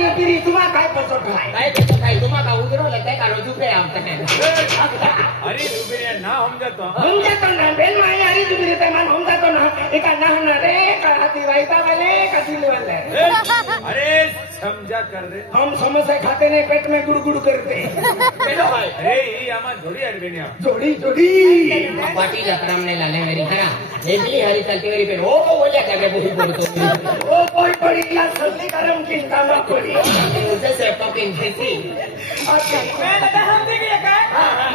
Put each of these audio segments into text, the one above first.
बिर्याणी पिरी तुम्हा काय पसोट काय तो काय तुम्हा का उधरवलं काय का रोजू पे आमचं अरे बिर्याणी ना हम जातो ना बेन माय अरे बिर्याणी ते मान हम जातो ना एका ना रे का हाथी वाईता वाले का दिल वाले अरे समझा कर रे हम समोसे खाते नहीं पेट में गुड़गुड़ करते अरे ये आमा जोड़ी अरबेनिया जोड़ी जोड़ी पार्टी जत्रा में लाले मेरी हरा इतनी हरी चलती मेरी पे ओ बोलिया कर रे बहुत बोलतो ओ कोई पड़ी या सल्ली गरम की तामा पड़ी उसे से टॉकिंग थी मैं दादा हम दिख गया क्या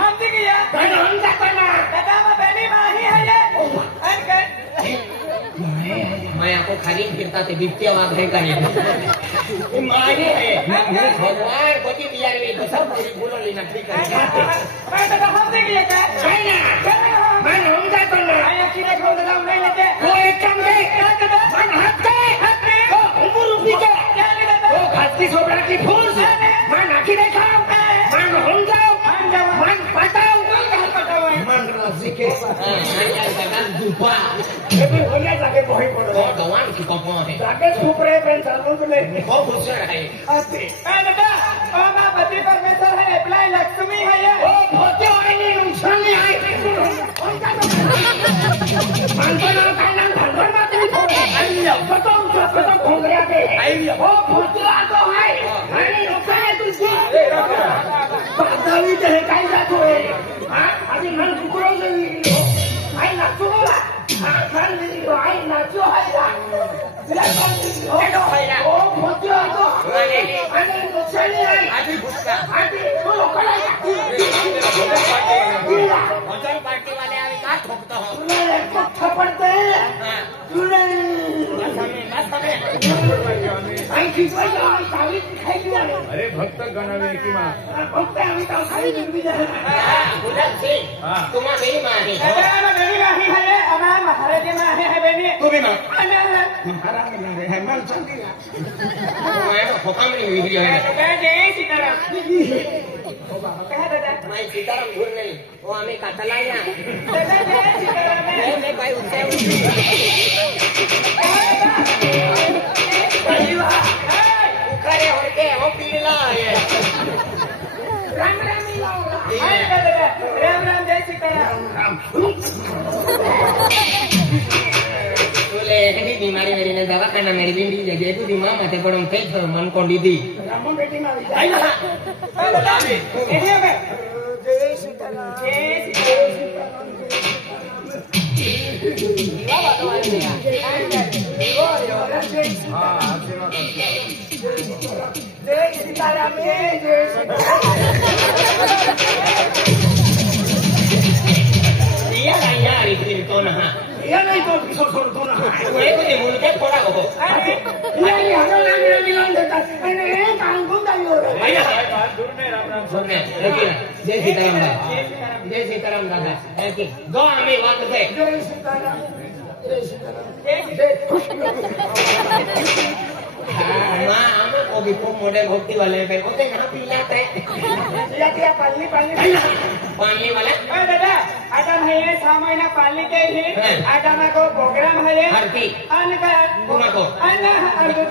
हम दिख गया हम जाता ना दादा मैं बेनी माही है ये अनकर मैं आपको खाली फिरता थे बिफ्ती आवाज है का ये माही है भगवान को की बियार में तो सब बोलो लेना ठीक है मैं दादा हम दिख गया क्या मैं हम जाता ना आया किरे को दादा नहीं लेते वो एक काम दे मन हाथ दे ओ उम्र रूपी के वो खाती सोबरा की फूल मैं नाकी नहीं खाऊं मन हम जाओ मन पटाओ मन राजी के दुपा ये भी हो जाके बहुत बड़ा भगवान की कपो है जाके सुपरे पेन चालू ले बहुत खुश है आते दादा ओ मां पति परमेश्वर है अप्लाई लक्ष्मी है ये ओ भोते और नहीं नुकसान नहीं आई मानतो का नाम भगवान माते आइयो पतो घोंगरिया के आइयो ओ भोते आतो है आणि नुकसान है तुझे पातावी ते काय जातो है हां आधी मन कुकुरो आई नाचो बोला हां खान नहीं आई नाचो है ना ओ भोते आतो आणि नुकसान नहीं आई आधी भुसका आधी तो लोकला होटल पार्टी वाले आवे का ठोकतो हो तुला एक थपड़ते तुला आई किसवा आई सावी खाई दिया अरे भक्त गणावे की मां भक्त आम्ही तो खाई निर्मी जा गुलाब सिंह तुम्हा मेरी मां है दादा मैं बेनी माही है ये अमान महाराज माही है बेनी तू भी मां महाराज है मन चंदिया मैं फोकाम नहीं हुई है दादा जय सीताराम कहा दादा मैं सीताराम भूल नहीं वो हमें काटला या दादा जय सीताराम मैं भाई उससे उखारे होके वो पीला है राम राम दादा राम राम जय सीताराम बोले ऐसी बीमारी मेरी ने दवा खाना मेरी भी जगह तू दिमाग माथे पड़ों कई मन कोंडी दी रामो बेटी मारी आई ना दादा ये मैं जय सीताराम जय सीताराम क्या बात है जय सीताराम जय ये यार इतनी तो ना ये नहीं तो किसो छोड़ दो ना वो एक दिन मुझे थोड़ा हो ये हमें नाम मिलन देता मैंने काम गुंडा ही हो रहा है दूर में राम राम सुन में लेकिन जय सीताराम जय सीताराम दादा ऐसे दो हमें बात से जय सीताराम जय सीताराम मां हमें को भी खूब मॉडल भक्ति वाले पे होते ना पिलाते या क्या पानी पानी पानी वाला दादा आता है ये 6 महीना पानी के ही आता में को प्रोग्राम है ये आरती अन का को अन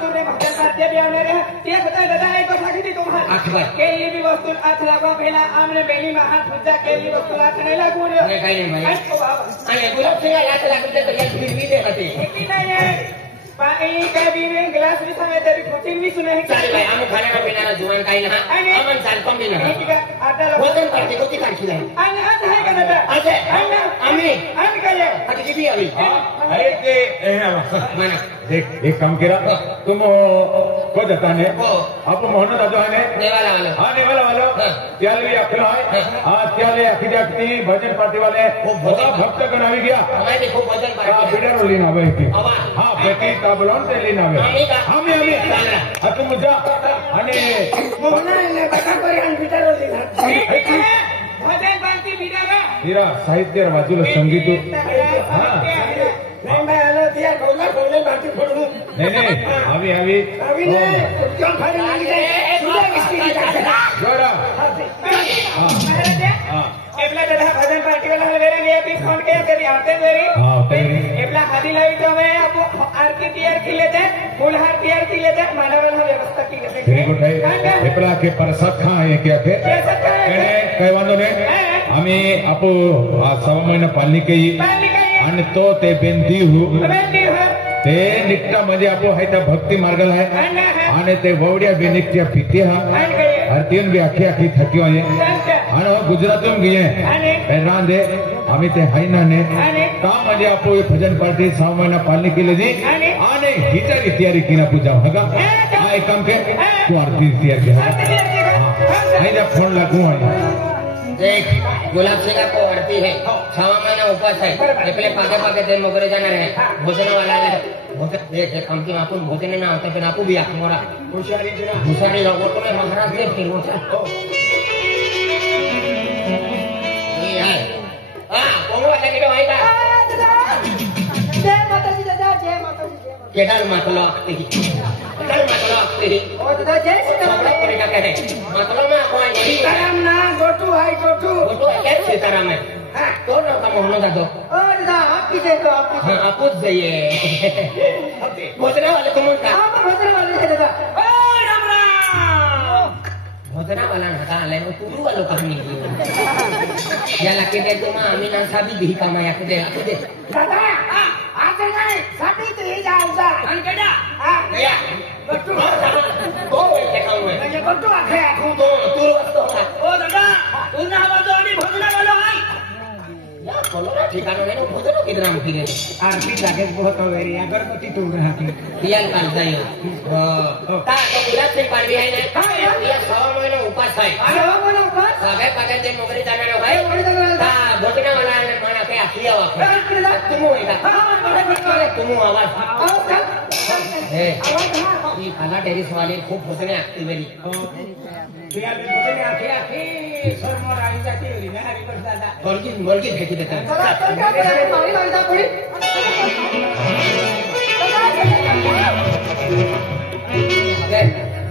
तूने भक्ति पाते भी आने रे ये बता दादा एक को साखी तुम अखबार के लिए भी वस्तु हाथ लगवा पहला आमने बेली में हाथ पूजा के लिए वस्तु हाथ नहीं लगू रे नहीं कहीं नहीं भाई अरे गुलाब से हाथ लगते तो ये फिर भी देते नहीं पानी का भी में गिलास भी समय तेरी कोचिंग भी सुने हैं चल भाई हम खाने में बिना जुबान का ही ना हमन साल कम भी ना आता भोजन करते को की काठी है अन है का दादा अरे आमी अन का ये हट की भी अभी अरे के मना देख एक काम करा तुम को जाता है आप मोहन दादो है नेवाला वाले हाँ नेवाला वालो त्याल भी अखला है हाँ त्याल अखिली अखती भजन पार्टी वाले वो भक्त गणावी गया हमारे देखो भजन पार्टी बिडर लेना वे हाँ बेटी का बोलो से लेना वे हमें तुम जा आणि मोहना ने बता पर अन बिटर लेना भजन पार्टी बिडागा हीरा साहित्य बाजूला संगीत हाँ नहीं मैं आलो दिया बोला बोले बाकी फोड़ू नहीं अभी अभी अभी नहीं क्यों फाड़ी लग जाए सुधा किसकी जोरा महाराज हाँ एपला दादा भजन पार्टी वाला वेरे गया भी फोन किया कभी आते वेरी हाँ तेरी एपला हादी लाई तो मैं आपको आरती तैयार की लेते फूल हार तैयार की लेते मानव व्यवस्था की लेते વેરી ગુડ થાય એકલા કે પ્રસાદ ખા એ કે કે એને કઈ વાંધો નહીં અમે આપો આ સવા મહિના પાલની કઈ અને તો તે બેંધી હું ते निकटा म्हणजे आपो हाय त्या भक्ती मार्गाला आहे आणि ते ववड्या बी निकट्या पिते हा हरतीन बी आखी आखी थकी आहे आणि गुजरातून गे रांदे आम्ही ते हायना ने काम म्हणजे आपो भजन पार्टी 6 महिना पालनी केली जी आणि हिचारी तयारी किना पूजा हगा हा एक काम के तू आरती तयारी घ्या हाय जा फोन लागू आहे देख गुलाब सिंह को आरती है 6 महीना उपास है एकले पाके पाके दिन मोगरे जाना है भोजन वाला है भोजन देख कम की आपको भोजन ना होता फिर आपको भी मोरा हुशारी लोगों को महाराज ने फिर वो ये है हां कौन वाला के भाई का जय माता दी दादा जय माता दी केदार मतलब आते ही ओ दादा जय सीताराम कोई का कहे मतलब में कोई सीताराम ना गोटू है गोटू क्या सीताराम है हां तो ना का मोहन दादो ओ दादा आपकी जय तो आपकी हां आपको जाइए भोजना वाले तुम का आप भोजना वाले है दादा ओ राम राम भोजना वाला नका आले तुरु वालो कहानी या लके दे तुम आम्ही ना साबी दी कमाया दे दादा आते नाही साठी ते जाऊचा आणि केडा हां या गोटू ओ देखाऊ है म्हणजे गोटू आखे तू तो तुरु असतो ओ दादा तू ना आवाज आणि भोजना वालो आहे या कोलोरा ठिकाणो है भोजन कितना हम फिरे आरती जागे बहुत वेरी अगरबत्ती तोड़ रहा थी दियाल काल जायो ता तो गुलाब से पालवी है ने हां या 6 महीना उपास है अरे हो बोलो बस सागे पागे दिन मोगरी जाना नो भाई ता भोजना वाला ने माना के आखिया वा तुम होएगा तुम आवाज ए ये खाना टेरिस वाले खूब भोजने आखती मेरी बिया में भोजने आखे आखे सरमोर आई जाती है ना हरी पर दादा मुर्गी फेंकी देता दादा तो क्या करे मारी मारी दा पड़ी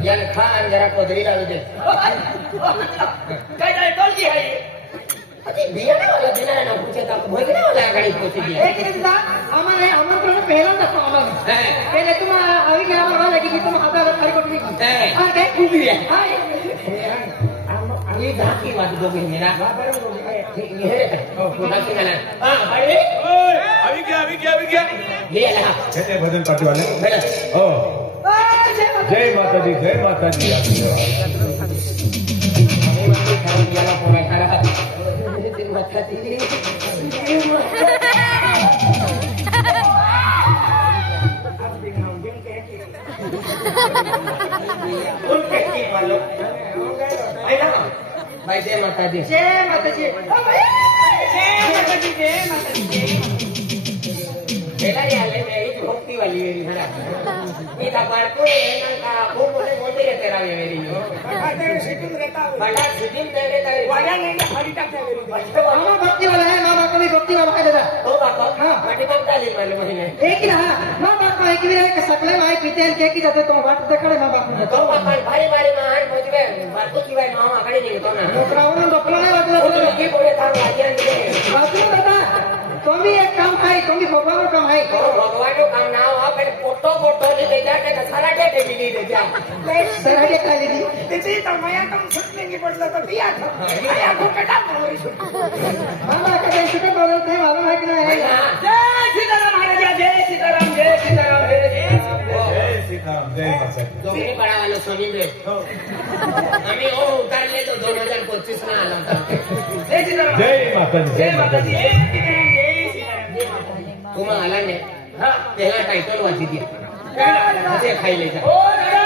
यार खान जरा कोदरी डाल दे काय काय टोलकी है अरे बियाने वाला देना ना पूछे तो भोजने वाला गाड़ी पूछ दिया एक दादा हमारे को पहला तक मालूम है पहले तुम अभी क्या मालूम है कि तुम हाथ खड़ी कोटरी हां क्या खूबी है हां ये जाती बात दोगे मेरा ये खुदा से ना हां बड़े अभी क्या ले ला कहते भजन पार्टी वाले बेटा ओ जय माता दी भाई जय माता दी जय माता जी बेटा ये हाले मेरी भक्ति वाली है मेरा मीठा बार को ये ना खूब मोटे मोटे रहते रहे मेरी बड़ा सिटी में रहता है वाला नहीं हरी तक मेरी मामा भक्ति वाला है मामा कभी भक्ति वाला है दादा तो बाबा हां माटी बाप डाले मालूम है एक ना मां बाप को एक भी रहे कि सकले माई पीते हैं के की जाते तो बात देखड़े मां बाप तो बापा भारी भारी महान भजवे बात को की भाई मामा आकड़े नहीं तो ना डोकरावन डोकरा नहीं वाला तो की बोले था आज्ञा दे बात दादा तुम भी एक काम है तुम भी भगवान का काम है तो भगवान को काम ना हो पर फोटो नहीं ले जाके सारा डेटे भी नहीं दे जा सर हटे खा लीजिए तिथे तर मया कम सुटणे की पडलं तर बिया बिया घोकटा मोरी सुट मामा का कैसे तो बोलते हैं मालूम है कि नहीं जय सीताराम महाराज जय सीताराम जय सीताराम जय सीताराम जय माता दोघे बड़ा वाला स्वामी दे आम्ही ओ उतारले तो 2025 में आला होता जय सीताराम जय माता दी जय माता जी जय सीताराम तुम आला ने हां पहला टाइटल वाची दिया असे खाई ले जा ओ दादा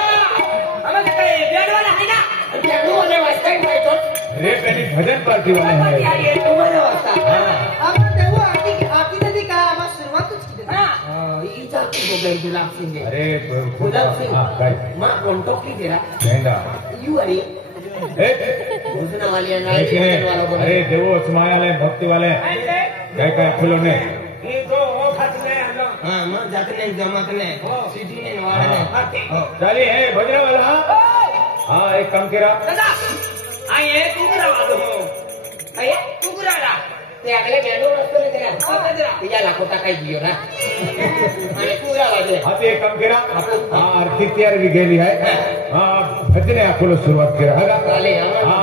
आम्हाला काय बेड वाला आहे ना त्यानु वाले वाचता टाइटल रे पहली भजन पार्टी वाले हैं ये तुम्हाला वाचता आपण देऊ आकी नदी का आम्हाला सुरुवातच केली हां इजा की गोबर गुलाब सिंह अरे गुलाब सिंह हां काय मां कोणतो की तेरा कहंदा यू अरे ए भोजना वाले ना अरे देवो स्मायाले भक्ति वाले काय खुलो ने हे तो हो खात नाही आलो हां मग जात नाही जमत नाही सिटी ने वाला चाली है भजन वाला हां एक काम करा दादा आये कुकुरा वालो हो आये कुकुराला ते अगले मेनू रस्तो ने तेरा तिया लाखोता काही दियो ना आणि कुकुरा वाले हां ते एक काम करा हां आरती तयार भी गेली है हां ने आपको सुरुवात केला हा चाले हा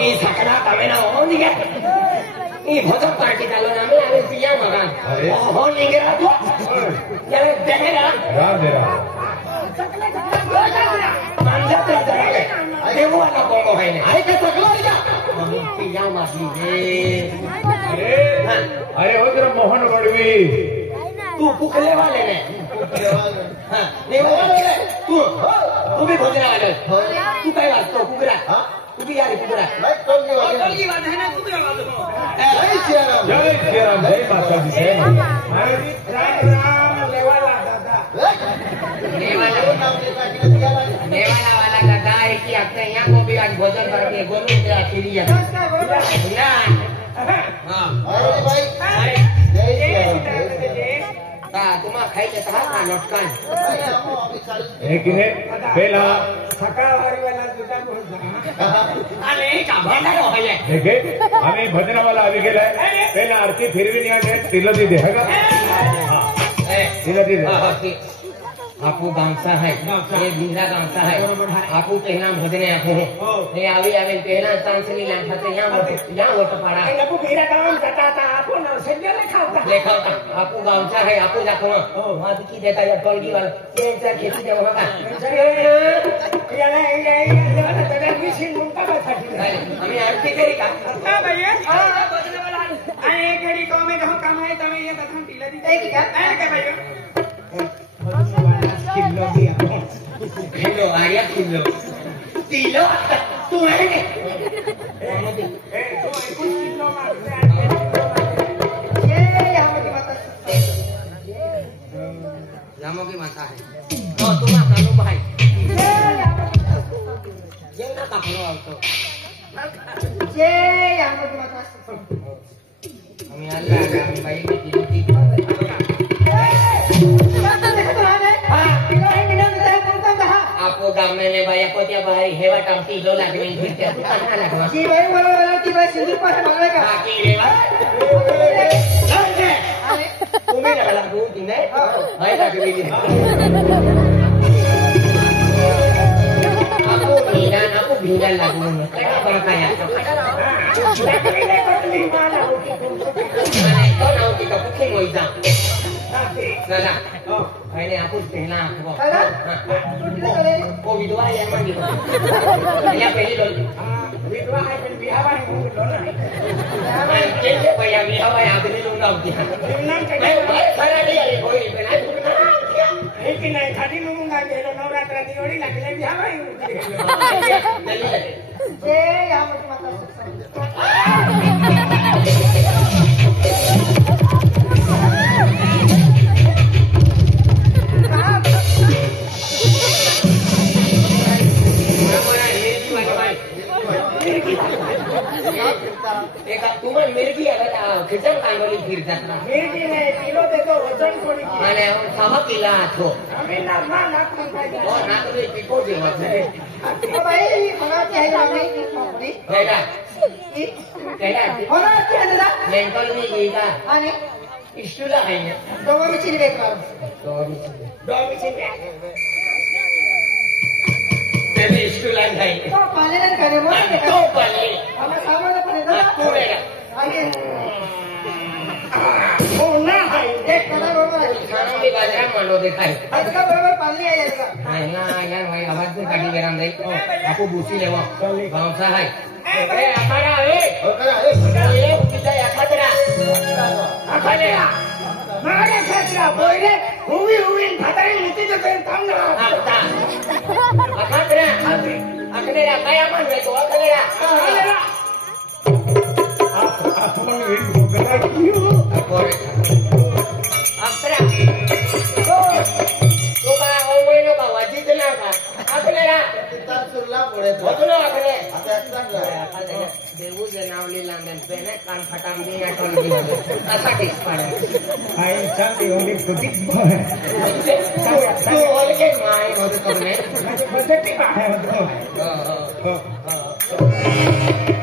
ई सकना तमे ना हो नहीं गया ई भजन पार्टी चालो ना आवे पिया मगा हो नहीं गया तो चले देखेरा राम दे रहा मांजा तो जाए अरे वो वाला बोलो है ने अरे तो सकलो क्या पिया मासी रे अरे हो जरा मोहन वडवी तू कुकले वाले ने हां ये वो तू भी भजन वाले तू काय वाजतो कुकरा तू भी यार कुकरा टोलगी वाद है ना कुकरा वाद जय श्री राम जय माता दी जय राम राम लेवाला दादा नेवाला वाला दादा है कि आपने यहाँ को भी आज भोजन करके गोलू के आखिरी है ना हाँ तुम्हारा खाई लेता है ना लटकान एक ने पहला सकाळवारी वाला दुकान बोलता अरे का भंडार हो है देखे आम्ही भजनावाला आवी गेलाय पहिला आरती फिरवी निघाले तिला दे है का हा तिला दे आपू गांवसा है ये बिंद्रा गांवसा है आपू पहला भजने आते हैं ये आवे आवे पहला चांस नहीं लाता तो यहाँ वोट पड़ा आपको मेरा काम जाता था आपको ना संजय लिखा होता देखा आपू गांवसा है आपू जातो वहाँ की देता है टोलगी वाला ये सर खेती दे वहाँ का याला मिशन मुंका बैठा हमें आरती करी का हां भैया हां बदले वाला आए केड़ी को में जो काम है तमे ये कथन टीला दी एक का के भैया किलो दिया किलो आया किलो किलो तू है ने कुछ किलो मारते ये यहाँ की माता रामो की माता है तो तुम्हारा कानू भाई ये ना काफलो आउतो ये यहाँ की माता हमें अल्लाह का हमें भाई की गिनती आपको गांव में भाई को त्या भाई हेवा टांगती लो लागवे फिरते कहां लागवा जी भाई बोला कि भाई सिंदूर पाठ मारने का बाकी रेवा तुम्हें लगा दो दिन है भाई लागवे दिन आपको भीड़ा लागू में क्या फर्क है तो ना कि तो कुछ नहीं जा दादा मैंने आपको पहला वो विधवा है मन की या पहली लोल विधवा है फिर बियाह है मैं कैसे भैया बियाह है आदमी लूंगा अब मैं सारा नहीं अरे कोई बना लेकिन नहीं खाली लूंगा के नवरात्र दिवाली लगले बियाह है ये यहाँ की माता एक तुम्हारा मिर्गी अगर खिचन कांगोली फिरतात ना मिर्गी ने किलो दे तो वजन थोड़ी माने 6 किलो आठो हमें ना ना खाई और ना तो पिको देवा है तो भाई होना चाहिए हमें कंपनी बेटा बेटा होना चाहिए दादा मेंटल में येगा आने इष्टुला है ना तो वो मिचिल बेकार दो मिचिल तेरे इष्टुला है तो पाले ना करे वो तो पाले हमें सामान पड़े दादा तू बेटा आगे वो ना है एक कलर बरोबर खाना भी बाजरा मानो देखाय आज का बरोबर पालनी है यार नाही ना यार भाई आवाज से काटी बेराम दे आपको बूसी लेवा गांव सा है ए आखाड़ा ए उठीचा आखाड़ा आखाड़ा मारे खेतरा बोले हुई फटाई नीचे जो तेल थाम ना आता आखाड़ा आखनेरा काय मान रे तो आखनेरा आप मन एक बोगला क्यों अक्षरा तो का ओय नो का वाजी देना का आखनेरा किताब सुरला पड़े तो होतो आखने आता एकदा देवू जनावली लांबेन पेने कान फटाम दी या टोल दी असा टेक पाडे आई चांदी होली कुटिक तू होल के माय होतो तुमने बसती आहे हो